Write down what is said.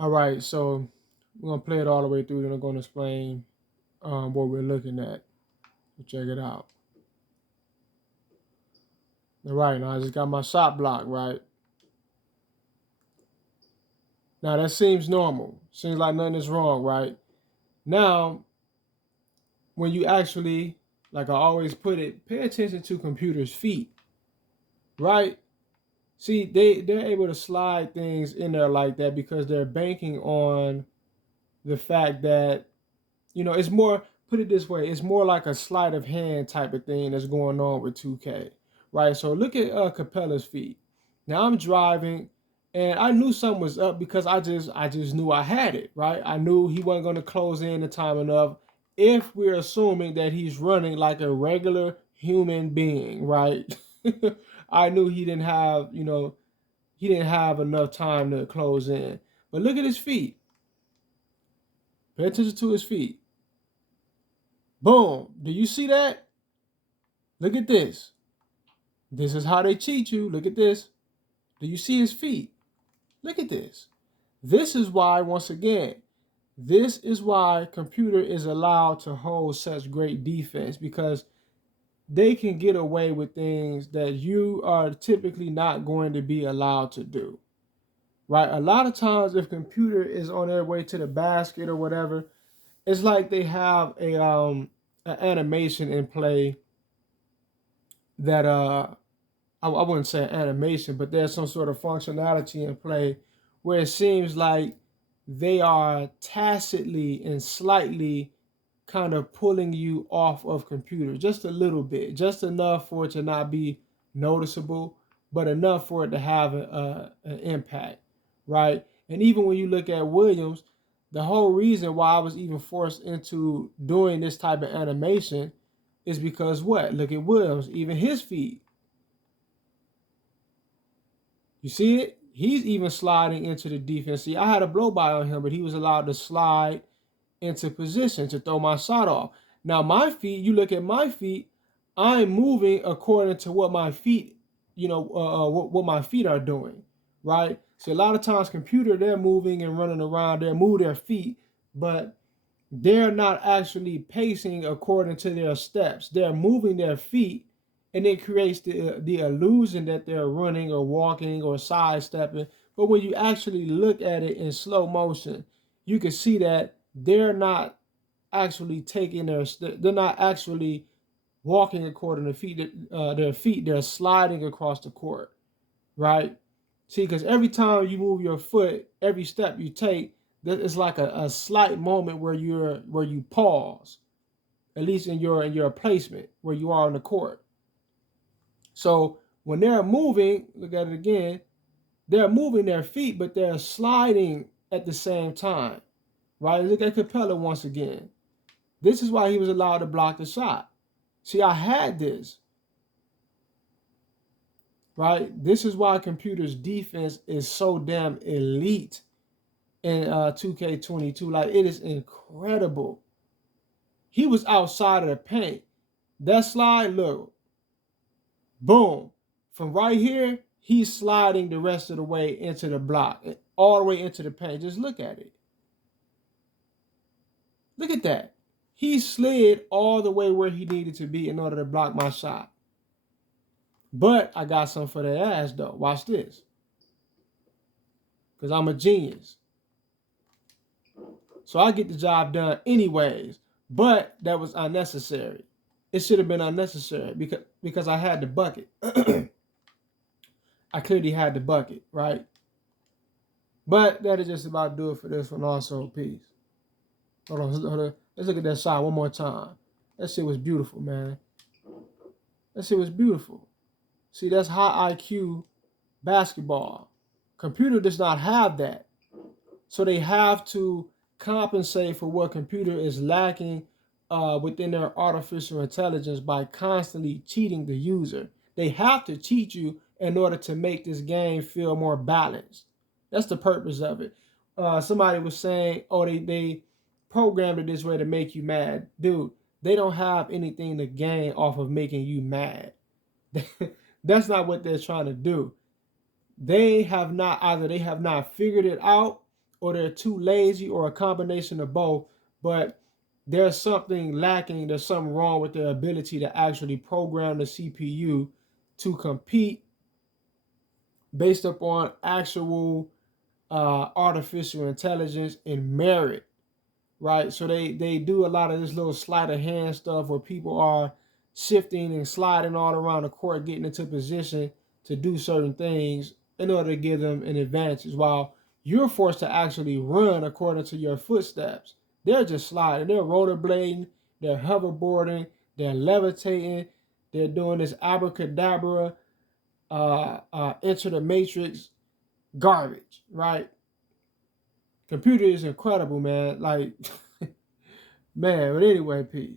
All right, so we're gonna play it all the way through, then I'm gonna explain what we're looking at. Check it out. All right, now I just got my shot block, right? Now that seems normal. Seems like nothing is wrong, right? Now, when you actually, like I always put it, pay attention to computers' feet, right? See, they're able to slide things in there like that because they're banking on the fact that it's more, put it this way, it's more like a sleight of hand type of thing that's going on with 2K, right? So look at Capella's feet. Now I'm driving, and I knew something was up because I just knew I had it, right? I knew he wasn't going to close in the time enough. If we're assuming that he's running like a regular human being, right? I knew he didn't have enough time to close in. But look at his feet. Pay attention to his feet. Boom. Do you see that? Look at this. This is how they cheat you. Look at this. Do you see his feet? Look at this. This is why, once again, this is why computer is allowed to hold such great defense, because they can get away with things that you are typically not going to be allowed to do. Right? A lot of times if computer is on their way to the basket or whatever, it's like they have an animation in play that I wouldn't say animation, but there's some sort of functionality in play where it seems like they are tacitly and slightly kind of pulling you off of computer just a little bit, just enough for it to not be noticeable, but enough for it to have an impact, right? And even when you look at Williams, the whole reason why I was even forced into doing this type of animation is because what? Look at Williams, even his feet. You see it? He's even sliding into the defense. See, I had a blow by on him, but he was allowed to slide into position to throw my shot off. Now, my feet, you look at my feet, I'm moving according to what my feet, what my feet are doing, right? So a lot of times, computer, they're moving and running around, they move their feet, but they're not actually pacing according to their steps. They're moving their feet, and it creates the illusion that they're running or walking or sidestepping. But when you actually look at it in slow motion, you can see that they're not actually taking they're not actually walking according to their feet. They're sliding across the court, right? See, because every time you move your foot, every step you take, it's like a slight moment where you pause, at least in your placement where you are on the court. So when they're moving, look at it again, they're moving their feet, but they're sliding at the same time, right? Look at Capella once again. This is why he was allowed to block the shot. See, I had this, right? This is why computer's defense is so damn elite in 2K22. Like, it is incredible. He was outside of the paint. That slide, look, boom. From right here, he's sliding the rest of the way into the block, all the way into the paint. Just look at it. Look at that. He slid all the way where he needed to be in order to block my shot. But I got something for that ass, though. Watch this. Because I'm a genius. So I get the job done anyways. But that was unnecessary. It should have been unnecessary because I had the bucket. I clearly had the bucket, right? But that is just about do it for this one also. Peace. Hold on. Let's look at that shot one more time. That shit was beautiful, man. That shit was beautiful. See, that's high IQ basketball. Computer does not have that. So they have to compensate for what computer is lacking within their artificial intelligence by constantly cheating the user. They have to cheat you in order to make this game feel more balanced. That's the purpose of it. Somebody was saying, oh, they programmed it this way to make you mad. Dude, they don't have anything to gain off of making you mad. That's not what they're trying to do. They have not figured it out, or they're too lazy, or a combination of both, but there's something lacking, there's something wrong with their ability to actually program the CPU to compete based upon actual artificial intelligence and merit, right? So they do a lot of this little sleight of hand stuff where people are shifting and sliding all around the court, getting into position to do certain things in order to give them an advantage, while you're forced to actually run according to your footsteps. They're just sliding, they're rollerblading, they're hoverboarding, they're levitating, they're doing this abracadabra, enter the matrix garbage, right? Computer is incredible, man. Like, man, but anyway, peace.